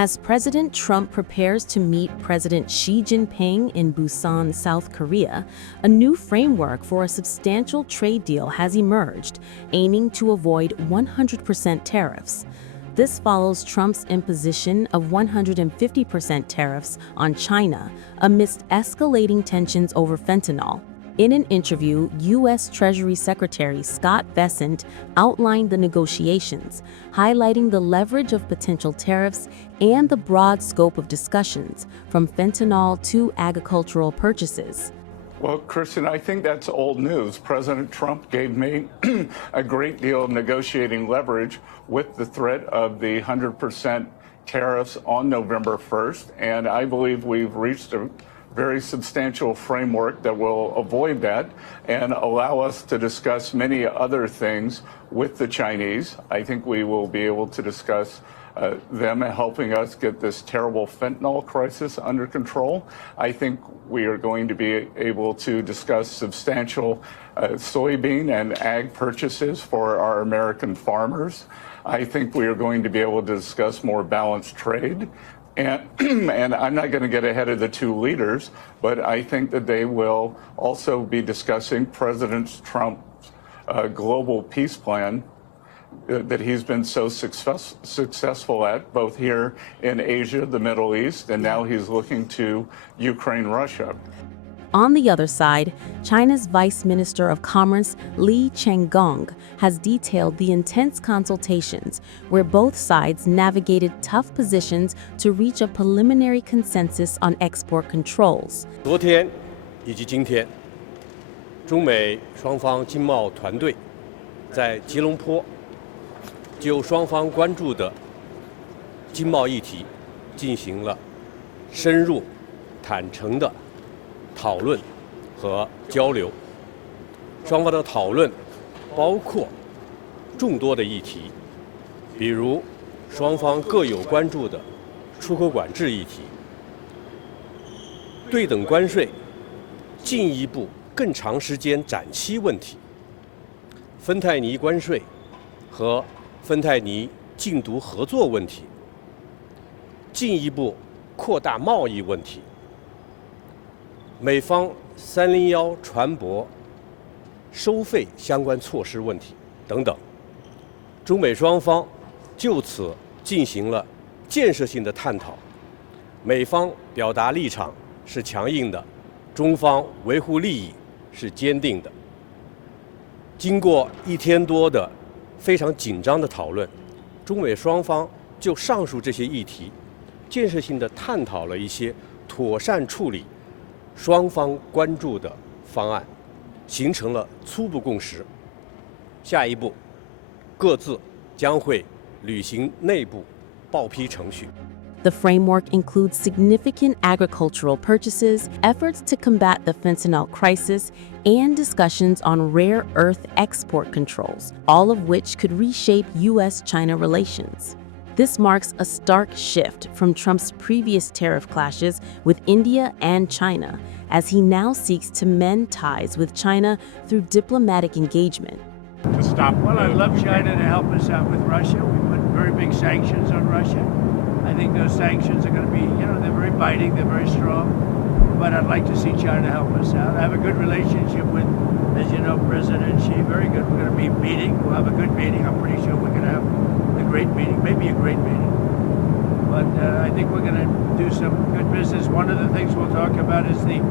As President Trump prepares to meet President Xi Jinping in Busan, South Korea, a new framework for a substantial trade deal has emerged, aiming to avoid 100% tariffs. This follows Trump's imposition of 150% tariffs on China amidst escalating tensions over fentanyl. In an interview, U.S. Treasury Secretary Scott Bessent outlined the negotiations, highlighting the leverage of potential tariffs and the broad scope of discussions, from fentanyl to agricultural purchases. Well, Kristen, I think that's old news. President Trump gave me a great deal of negotiating leverage with the threat of the 100% tariffs on November 1st, and I believe we've reached a very substantial framework that will avoid that and allow us to discuss many other things with the Chinese. I think we will be able to discuss them helping us get this terrible fentanyl crisis under control. I think we are going to be able to discuss substantial soybean and ag purchases for our American farmers. I think we are going to be able to discuss more balanced trade. And I'm not going to get ahead of the two leaders, but I think that they will also be discussing President Trump's global peace plan that he's been so successful at, both here in Asia, the Middle East, and now he's looking to Ukraine, Russia. On the other side, China's Vice Minister of Commerce Li Qiangong has detailed the intense consultations where both sides navigated tough positions to reach a preliminary consensus on export controls. 昨天以及今天，中美双方经贸团队在吉隆坡就双方关注的经贸议题进行了深入、坦诚的讨论和交流，双方的讨论包括众多的议题，比如双方各有关注的出口管制议题、对等关税进一步更长时间展期问题、芬太尼关税和芬太尼禁毒合作问题、进一步扩大贸易问题、美方301船舶收费相关措施问题等等，中美双方就此进行了建设性的探讨。美方表达立场是强硬的，中方维护利益是坚定的。经过1天多的非常紧张的讨论，中美双方就上述这些议题，建设性的探讨了一些妥善处理双方关注的方案，形成了初步共识。下一步，各自将会履行内部报批程序。The framework includes significant agricultural purchases, efforts to combat the fentanyl crisis, and discussions on rare earth export controls, all of which could reshape U.S.-China relations. This marks a stark shift from Trump's previous tariff clashes with India and China, as he now seeks to mend ties with China through diplomatic engagement. Well, I'd love China to help us out with Russia. We put very big sanctions on Russia. I think those sanctions are going to be, they're very biting, they're very strong. But I'd like to see China help us out. I have a good relationship with, as you know, President Xi. Very good. We're going to be meeting. We'll have a good meeting. I'm pretty sure we're going to have a great meeting, maybe a great meeting. But I think we're going to do some good business. One of the things we'll talk about is the